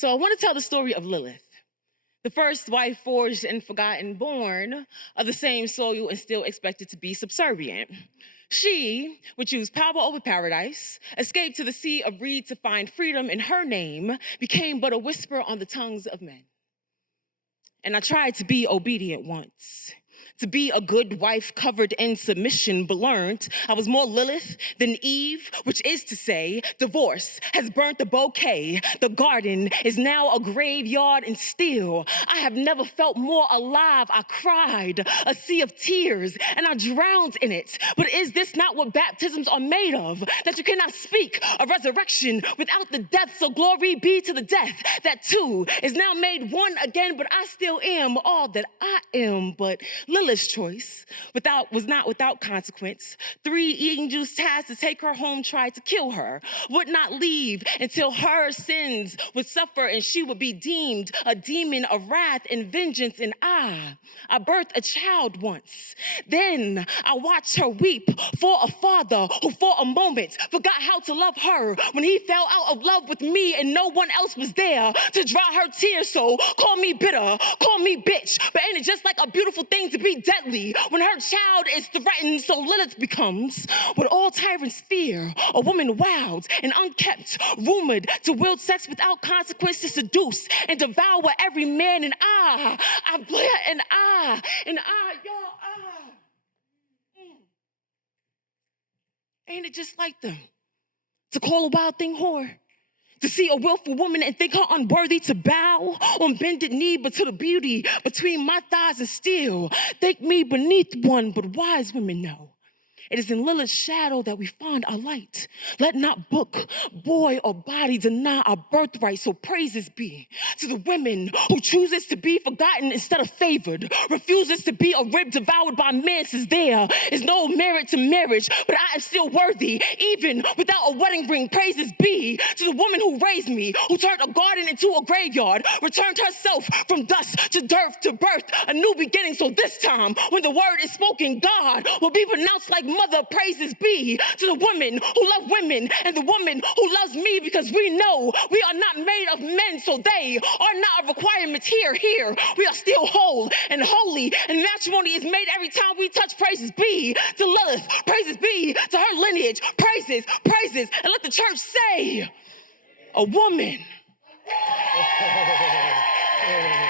So I want to tell the story of Lilith, the first wife forged and forgotten, born of the same soil and still expected to be subservient. She would choose power over paradise, escape to the sea of reed to find freedom, and her name became but a whisper on the tongues of men. And I tried to be obedient once, to be a good wife covered in submission, but learned I was more Lilith than Eve, which is to say, divorce has burnt the bouquet. The garden is now a graveyard, and still I have never felt more alive. I cried a sea of tears and I drowned in it. But is this not what baptisms are made of? That you cannot speak of resurrection without the death. So glory be to the death that too is now made one again, but I still am all that I am. But Lilith's choice was not without consequence. 3 angels tasked to take her home tried to kill her, would not leave until her sins would suffer and she would be deemed a demon of wrath and vengeance. And I birthed a child once. Then I watched her weep for a father who for a moment forgot how to love her when he fell out of love with me and no one else was there to dry her tears. So call me bitter, call me bitch, but ain't it just like a beautiful thing to be deadly when her child is threatened? So Lilith becomes what all tyrants fear, a woman wild and unkept, rumored to wield sex without consequence, to seduce and devour every man. And Ain't it just like them to call a wild thing whore? To see a willful woman and think her unworthy to bow on bended knee, but to the beauty between my thighs and still think me beneath one. But wise women know it is in Lilith's shadow that we find our light. Let not book, boy, or body deny our birthright. So praises be to the women who chooses to be forgotten instead of favored, refuses to be a rib devoured by men, since there is no merit to marriage, but I am still worthy, even without a wedding ring. Praises be to the woman who raised me, who turned a garden into a graveyard, returned herself from dust to dirt to birth a new beginning. So this time, when the word is spoken, God will be pronounced like mother. Praises be to the woman who love women and the woman who loves me, because we know we are not made of men, so they are not a requirement here. Here, we are still whole and holy, and matrimony is made every time we touch. Praises be to Lilith. Praises be to her lineage. Praises, praises, and let the church say, a woman.